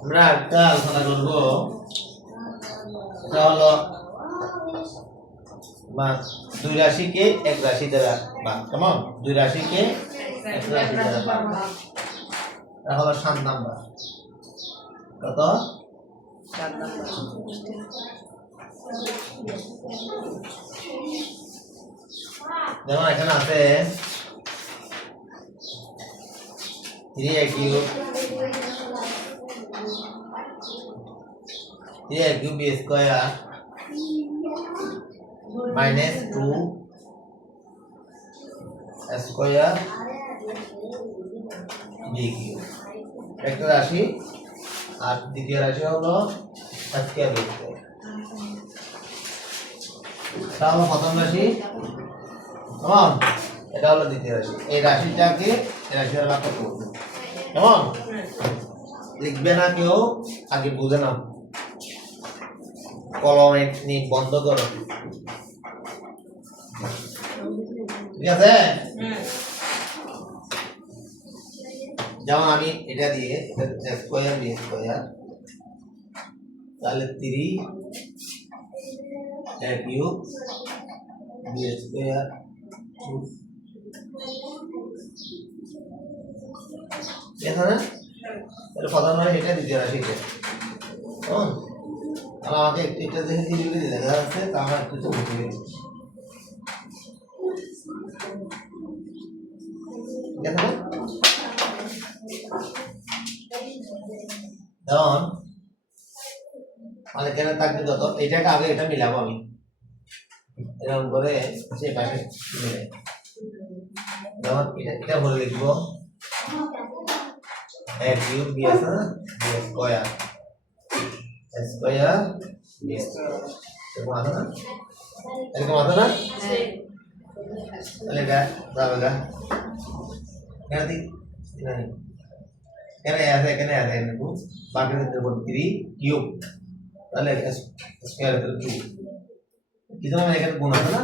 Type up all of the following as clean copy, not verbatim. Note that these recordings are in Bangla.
আমরা একটা আলোচনা করব, এটা হলো দুই রাশিকে এক রাশি দ্বারা ভাগ। কেমন? দুই রাশিকে এক রাশি দ্বারা ভাগ। এটা হলো 7 নাম্বার। কত? 7 নাম্বার। যেমন এখানে আছে 3a cube 3a cube b square minus 2 square b cube একটা রাশি, আর দ্বিতীয় রাশি হলো স্কয়ার b স্কয়ার। এটা হলো প্রথম রাশি, কেমন? এটা হলো দ্বিতীয় রাশি। এই রাশিটাকে এই রাশির ভাগ করতে হবে, কেমন? লিখবে না কেউ, আগে বুঝে নাও। কলমে নিয়ে বন্ধ করো, ঠিক আছে? যেমন আমি এটা দিয়ে এটা স্কয়ার বি স্কয়ার, তাহলে 3 a কিউব b স্কয়ার এখানে তাহলে প্রথম রাশি এটা, দ্বিতীয় রাশি এটা। কেমন? তাহলে আমাকে একটু এটা দেখে কি লিখে দেখা যাচ্ছে, তা আমরা একটু মুছে দিই। ঠিক আছে? যেমন মানে কেন থাকবে যত, এটাকে আগে এটা মিলাবো আমি এরকম করে সে পাশে মিলে। যেমন এটা বলে লিখবো a কিউব b আছে না, b square square b square, এরকম আছে না? এরকম আছে না? তাহলে এটা যাবে না কেন দিই না, কেন আছে এখানে আছে এরকম বাকি দেব 3 কিউব, তাহলে স্কয়ার এর কিউব কি জানো এখানে গুণ আছে না,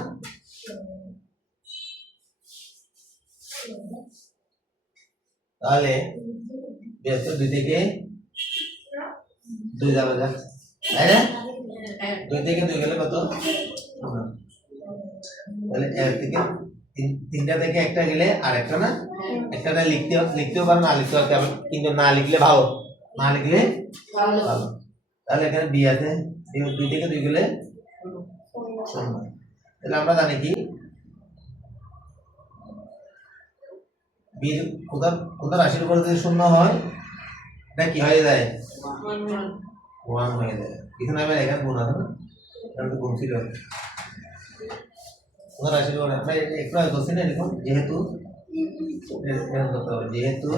তাহলে বেসের 2 থেকে 2 যাবে না, তাই না? 2 থেকে 2 গেলে কত? তাহলে এর থেকে তিনটা থেকে একটা গেলে আর একটা না, একটাটা লিখতেও পারো, না লিখতে পারো, কিন্তু না লিখলে ভালো, না লিখলে ভালো। তাহলে এখানে বি আছে, 2 থেকে 2 গেলে 0। তাহলে আমরা জানি কি বি কোথা রাশির উপর যদি 0 হয় এটা কি হয়ে যায়? 1 হয়ে যায়। এখানে আবার এখানে গুণ আছে না, এটা গুণ ছিল কোথা রাশির উপর। আমরা একটু আগে বলছি না এরকম, যেহেতু যেহেতু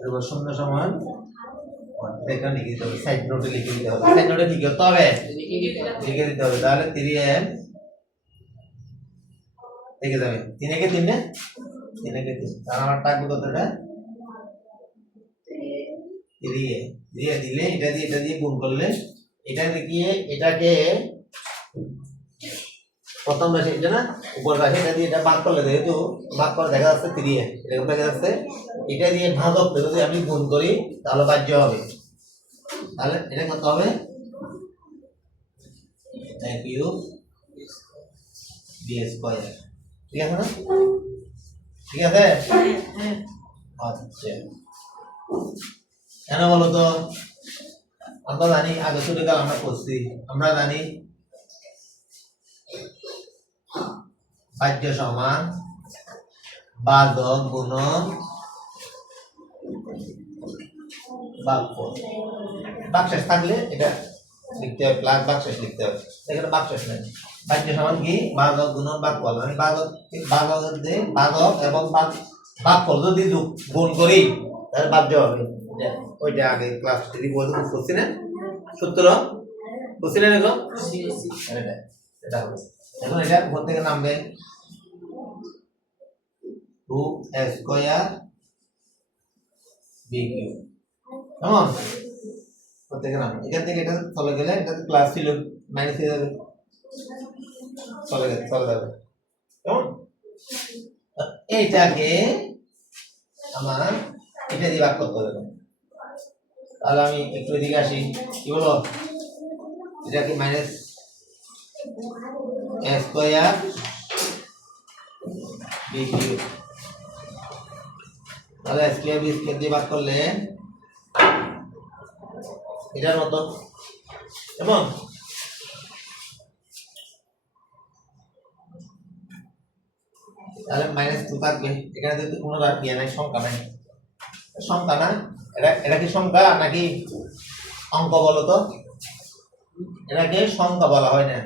এরকম 0 সমান এটা লিখে দিতে হবে, সাইড নোটে লিখে দিতে হবে। সাইড নোটে কি করতে হবে? লিখে দিতে হবে। তাহলে 3m লিখে যাবে 3 একে 3 নে 3 একে 3, তার আমার থাকবে কতটা? 3a দিলে এটা দিয়ে গুণ করলে এটা দেখিয়ে এটাকে প্রথম রাশি এটা না, উপর রাশি এটা দিয়ে এটা ভাগ করলে যেহেতু ভাগ করে দেখা যাচ্ছে 3a, এরকম দেখা যাচ্ছে। এটা দিয়ে ভাগক যদি আমি গুণ করি তাহলে বাহ্য হবে, তাহলে এটা কত হবে? a cube b square. ঠিক আছে না? ঠিক আছে? আচ্ছা, কেন বলো তো? আমরা জানি আগে ছোটকাল আমরা পড়ছি, আমরা জানি বাহ্য সমান বাদক গুণন ভাগফল। ভাগশেষ থাকলে এটা লিখতে হবে, প্লাস ভাগশেষ লিখতে হবে। এখানে ভাগশেষ নেই। বাহ্য সমান কি? বাদক গুণন ভাগফল। আমি বাদক এবং ভাগফল যদি গুণ করি তাহলে বাহ্য হবে। ওইটা আগে ক্লাস 3 পর্যন্ত করছি না, সূত্র বুঝছি না এগুলো? এটা হবে। এখন এটা উপর থেকে নামবে 2a স্কয়ার b কিউব, কেমন? উপর থেকে নামবে, এখান থেকে এটা চলে গেলে এটা প্লাস ছিল মাইনাস হয়ে যাবে, চলে যাবে, কেমন? এইটাকে আমার এটা দিয়ে ভাগ করতে হবে। তাহলে আমি একটু এদিকে আসি, কি বলো এটা কি minus a square b cube, তাহলে a স্কয়ার b স্কয়ার দিয়ে ভাগ করলে এটার মতো, এবং তাহলে মাইনাস 2 থাকবে। এখানে যদি কোনো ইয়ে নাই, সংখ্যা নাই, সংখ্যা না, এটা কি সংখ্যা নাকি অঙ্ক বলো তো? এটাকে সংখ্যা বলা হয় না,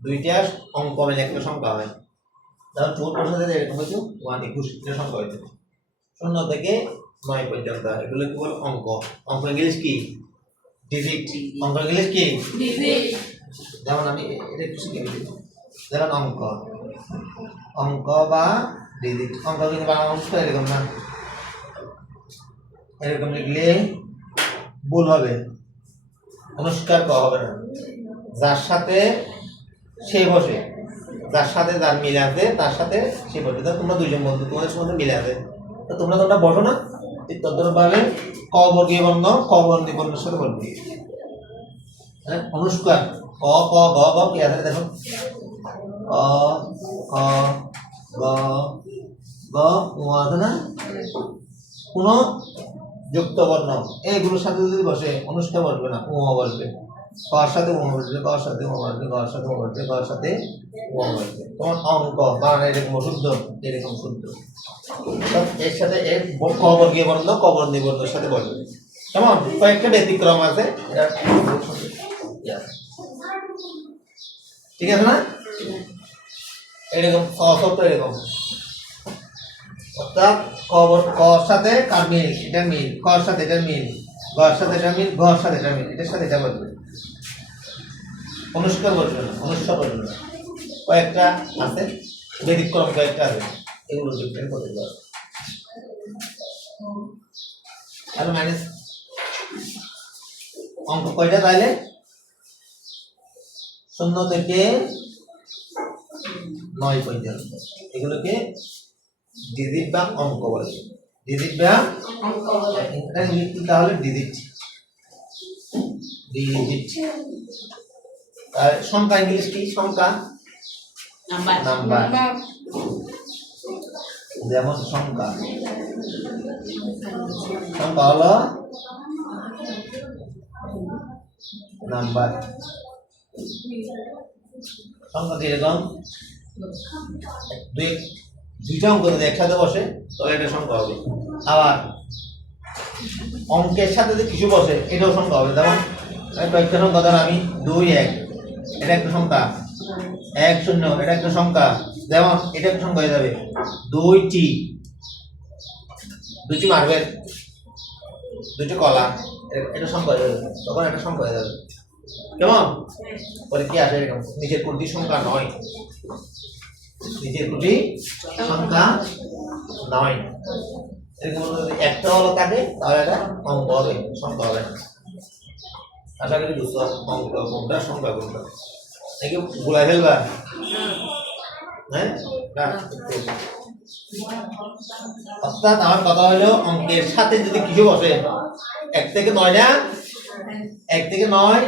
দুইটা অঙ্ক মিলে একটা সংখ্যা হয়। তাহলে 2 এর সাথে এরকম হইতো 1 21 এটা সংখ্যা হইতো 0 থেকে 9 পর্যন্ত, এগুলো কি বলে অঙ্ক। অঙ্ক ইংলিশ কি? ডিজিট। অঙ্ক ইংলিশ কি? ডিজিট। যেমন আমি এটা একটু শিখে দিই, যেমন অঙ্ক, অঙ্ক বা ডিজিট। অঙ্ক কিন্তু বাংলা অঙ্ক এরকম না, এরকম লিখলে ভুল হবে, অনুষ্কার ক হবে না। যার সাথে সে বসে, যার সাথে যার মিল আছে তার সাথে সে বসে। তোমরা দুইজন বন্ধু, তোমাদের মধ্যে মিলে আছে, তো তোমরা বসো না, ঠিক তদ্রুপভাবে ক বর্গীয় বর্ণ ক বর্ণীয় বর্ণের সাথে বলবে। হ্যাঁ, অনুষ্কার ক ক গ গ কি আছে দেখো, ক খ গ গ ও আছে না, কোন যুক্ত বর্ণ এইগুলোর সাথে যদি বসে অনুষ্কার বসবে না, ও বসবে। কর সাথে ও বসবে, কর সাথে ও বসবে, কর সাথে ও বসবে, কর সাথে ও বসবে। তোমার অঙ্ক বানান এরকম শুদ্ধ, এরকম শুদ্ধ। এর সাথে এর ক বর্গীয় বর্ণ ক বর্ণীয় বর্ণের সাথে বসবে। কেমন কয়েকটা ব্যতিক্রম আছে, ঠিক আছে না? এরকম সব এরকম, অর্থাৎ কর সাথে কার মিল, এটা মিল, কর সাথে এটা মিল, গর সাথে এটা মিল, ঘর সাথে এটা মিল, এটার সাথে এটা বলবে। অনুষ্কার বলবে না, অনুষ্কার বলবে না, কয়েকটা আছে ব্যতিক্রম, কয়েকটা আছে, এগুলো ডিফারেন্ট করতে পারবে। তাহলে মাইনাস অঙ্ক কয়টা তাহলে? 0 থেকে 9 পর্যন্ত, এগুলোকে ডিজিট বা অঙ্ক বলে। ডিজিট বা অঙ্ক বলে, এটা লিখতে তাহলে ডিজিট, ডিজিট। আর সংখ্যা ইংলিশ কি? সংখ্যা নাম্বার, নাম্বার। যেমন সংখ্যা, সংখ্যা হলো নাম্বার। সংখ্যা কিরকম? দুইটা অঙ্ক যদি একসাথে বসে তাহলে এটা সংখ্যা হবে। আবার অঙ্কের সাথে যদি কিছু বসে এটাও সংখ্যা হবে। যেমন কয়েকটা সংখ্যা, ধর আমি 2 1, এটা একটা সংখ্যা, 1 0 এটা একটা সংখ্যা। যেমন এটা একটা সংখ্যা হয়ে যাবে 2টি মার্বেল, 2টি কলা, এটা সংখ্যা হয়ে যাবে, তখন একটা সংখ্যা হয়ে যাবে। কেমন পরে কি আসে এরকম, নিচের কোনটি সংখ্যা নয়, নিচের কোনটি সংখ্যা নয়, এরকম যদি একটা হলো থাকে তাহলে এটা অঙ্ক হবে, সংখ্যা হবে না। আশা করি বুঝতে অঙ্ক কোনটা সংখ্যা কোনটা, নাকি ভুলাই ফেলবা? হ্যাঁ, অর্থাৎ আমার কথা হলো অঙ্কের সাথে যদি কিছু বসে 1 থেকে 9 না, 1 থেকে 9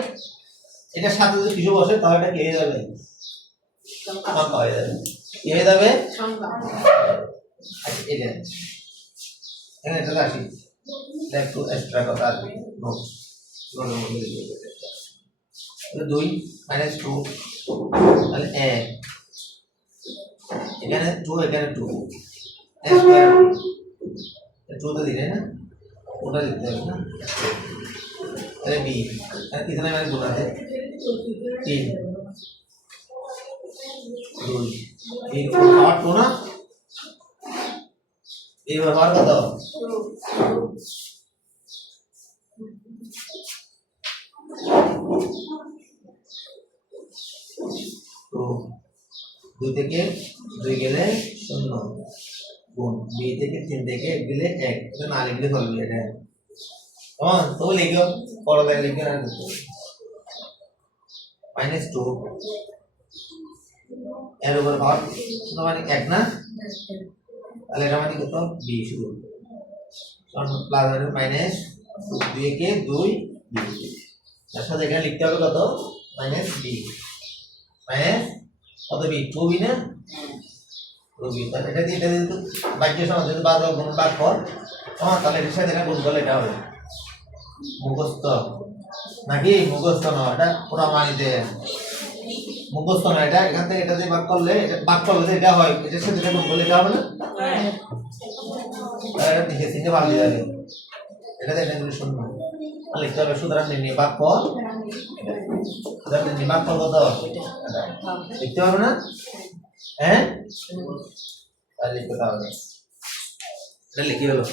এটার সাথে যদি কিছু বসে তাহলে এটা কি হয়ে যাবে? সংখ্যা হয়ে যাবে। কি হয়ে যাবে? সংখ্যা। আচ্ছা এটা এখানে এটা আসি, একটু এক্সট্রা কথা আছে, নোটস নোটের মধ্যে লিখে দেব। তাহলে 2 - 2 তাহলে 1, এখানে 2 এখানে 2, a স্কয়ার 2 তো দিলে না, ওটা লিখতে হবে না। তাহলে b এখানে কিতনা মানে গুণ আছে 3 2 3 আর 2 না, এই ব্যবহার কত? তো 2 থেকে 2 গেলে 0 গুণ, b থেকে 3 থেকে 1 গেলে 1, এটা না লিখলে চলবে এটা। হ্যাঁ, তো লিখো, পড়ালে লিখে না -2 এর উপর ভাগ মানে 1 না, তাহলে এটা মানে কত? b শুরু প্লাস মাইনাস 2 কে 2 তার সাথে এখানে লিখতে হবে কত মাইনাস বি মাইনাস কত বি 2 বি না 2 বি তাহলে এটা দিয়ে তো বাক্য সমাধান যদি বাদ গুণ ভাগ কর তাহলে এর সাথে এটা গুণ করলে এটা হবে মুখস্থ নাকি মুখস্থ না এটা প্রমাণিত মুখস্থ না এটা এখান থেকে এটা দিয়ে ভাগ করলে এটা হয় এটার সাথে এটা গুণ করলে এটা হবে না তাহলে এটা দিকে তিনটে ভাগ দিয়ে যাবে এটা দেখেন যদি শূন্য লিখতে হবে সুতরাং নির্ণয় ভাগ কর সুতরাং নির্ণয় ভাগ কর কত লিখতে পারবে না হ্যাঁ তাহলে লিখতে হবে এটা লিখে হলো